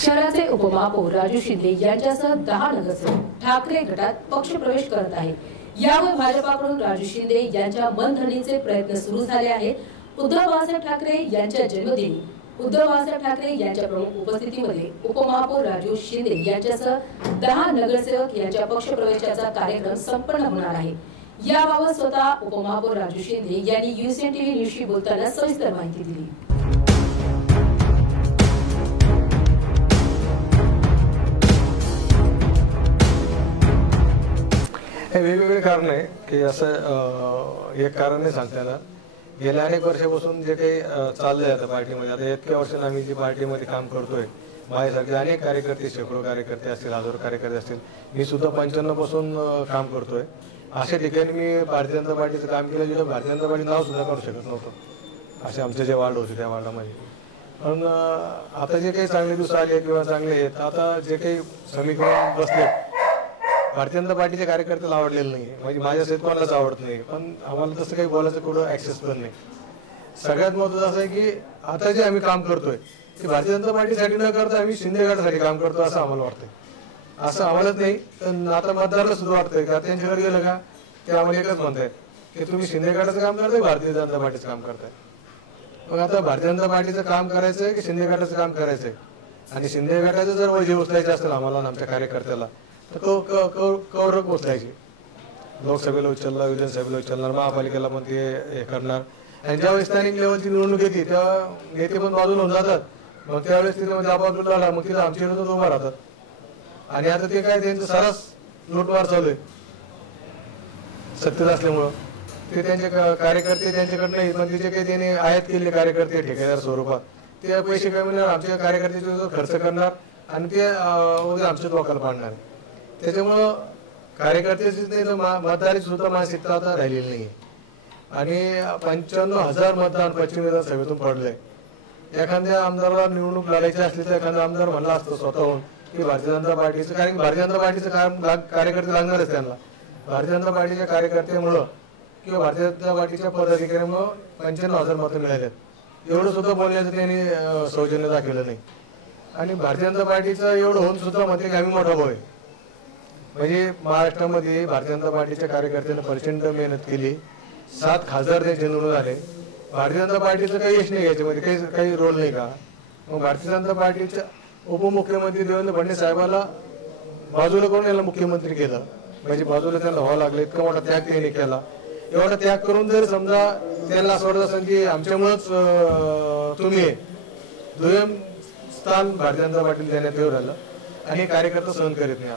शहराचे उपमहापौर राजू शिंदे यांच्यासह दहा नगरसेवक ठाकरे गटात पक्षप्रवेश करत आहेत. यावर भाजपाकडून राजू शिंदे यांच्या मनधरणीचे प्रयत्न सुरू झाले आहेत. उद्धव बाळासाहेब ठाकरे यांच्या जन्मदिनी उद्धव बाळासाहेब ठाकरे यांच्या प्रमुख उपस्थितीमध्ये उपमहापौर राजू शिंदे यांच्यासह दहा नगरसेवक यांच्या पक्षप्रवेशाचा कार्यक्रम संपन्न होणार आहे. याबाबत स्वतः उपमहापौर राजू शिंदे यांनी युसीएन टीव्ही न्यूजशी बोलताना सविस्तर माहिती दिली. हे वेगवेगळे कारण आहे की असं एक कारण नाही सांगता येणार. गेल्या अनेक वर्षापासून जे काही चाललंय आता पार्टीमध्ये आता इतक्या वर्षांनी आम्ही जी पार्टीमध्ये काम करतोय माझ्यासारखे अनेक कार्यकर्ते शेकडो कार्यकर्ते असतील हजारो कार्यकर्ते असतील मी सुद्धा पंच्याण्णवपासून काम करतोय. अशा ठिकाणी मी भारतीय जनता पार्टीचं काम केलं जिथं भारतीय जनता पार्टी नाव सुद्धा करू शकत नव्हतं. असे आमचे जे वार्ड होते त्या वार्डामध्ये. पण आता जे काही चांगले दिवस आले किंवा चांगले आहेत आता जे काही समीकरण बसले भारतीय जनता पार्टीच्या कार्यकर्त्याला आवडलेलं नाही म्हणजे माझ्या सहित कोणालाच आवडत नाही पण आम्हाला तसं काही बोलायचं कुठं ऍक्सेस पण नाही. सगळ्यात महत्वाचं असं आहे की आता जे आम्ही काम करतोय ते भारतीय जनता पार्टीसाठी न करता आम्ही शिंदे गटासाठी काम करतो असं आम्हाला वाटतंय. असं आम्हालाच नाही तर आता मतदाराला सुद्धा वाटतंय का? त्यांच्याकडे गेलं का? ते आम्हाला एकच म्हणतायत की तुम्ही शिंदे गटाचं काम करताय भारतीय जनता पार्टीचं काम करताय. मग आता भारतीय जनता पार्टीचं काम करायचंय की शिंदे गटाचं काम करायचंय? आणि शिंदे गटाचं जर जे उचलायचं असेल आम्हाला आमच्या कार्यकर्त्याला तर कौ- कौ- कौ- कौरक उचलायचे लोकसभेला उचलणार विधानसभेला उचलणार महापालिकेला पण ते हे करणार आणि ज्यावेळेस स्थानिक लेवलची निवडणूक येते तेव्हा नेते पण बाजूला होऊन जातात। मग त्यावेळेस तिथे म्हणजे आपापला लढा मग तिथे आमच्या विरोधात उभा राहतात. आणि आता ते काय त्यांचं सरस लूटमार चालू आहे. सत्तेत असल्यामुळं. ते त्यांचे का- कार्यकर्ते त्यांच्याकडनं येत म्हणजे जे काही त्यांनी आयात केलेले कार्यकर्ते ठेकेदार स्वरूपात. ते पैसे कमी आमच्या कार्यकर्त्याच्या खर्च करणार. आणि ते आमच्या लोकांना पाडणार त्याच्यामुळं कार्यकर्त्याची नाही तर मा- सुद्धा मानसिकता आता राहिलेली नाही आणि पंच्याण्णव हजार मतदान पश्चिम विधानसभेतून पडलंय. एखाद्या आमदाराला निवडणूक लढायची असली तर एखादा आमदार म्हणला असतो स्वतःहून की भारतीय जनता पार्टीचं कारण भारतीय जनता पार्टीचं काम कार्यकर्ते लागणारच त्यांना. भारतीय जनता पार्टीच्या कार्यकर्त्यामुळं किंवा भारतीय जनता पार्टीच्या पदाधिकाऱ्यामुळं पंच्याण्णव हजार मतं मिळालेत. एवढं सुद्धा बोलण्याचं त्यांनी सौजन्य दाखवलं नाही. आणि भारतीय जनता पार्टीचं एवढं होऊन सुद्धा मते की आम्ही मोठा भाऊ आहे म्हणजे महाराष्ट्रामध्ये भारतीय जनता पार्टीच्या कार्यकर्त्यांनी प्रचंड मेहनत केली. सात खासदार त्यांचे निवडून आले. भारतीय जनता पार्टीचं काही यश नाही याच्यामध्ये काही काही रोल नाही का? मग भारतीय जनता पार्टीच्या उपमुख्यमंत्री देवेंद्र फडणवीस साहेबाला बाजूला करून याला मुख्यमंत्री केलं. म्हणजे बाजूला त्यांना व्हावं लागलं इतका मोठा त्याग त्यांनी केला. एवढा त्याग करून जर समजा त्यांना असं वाटत असेल की आमच्यामुळंच तुम्ही आहे. दुय्यम स्थान भारतीय जनता पार्टीला देण्यात येऊ राहिलं आणि कार्यकर्ता सहन करीत नाही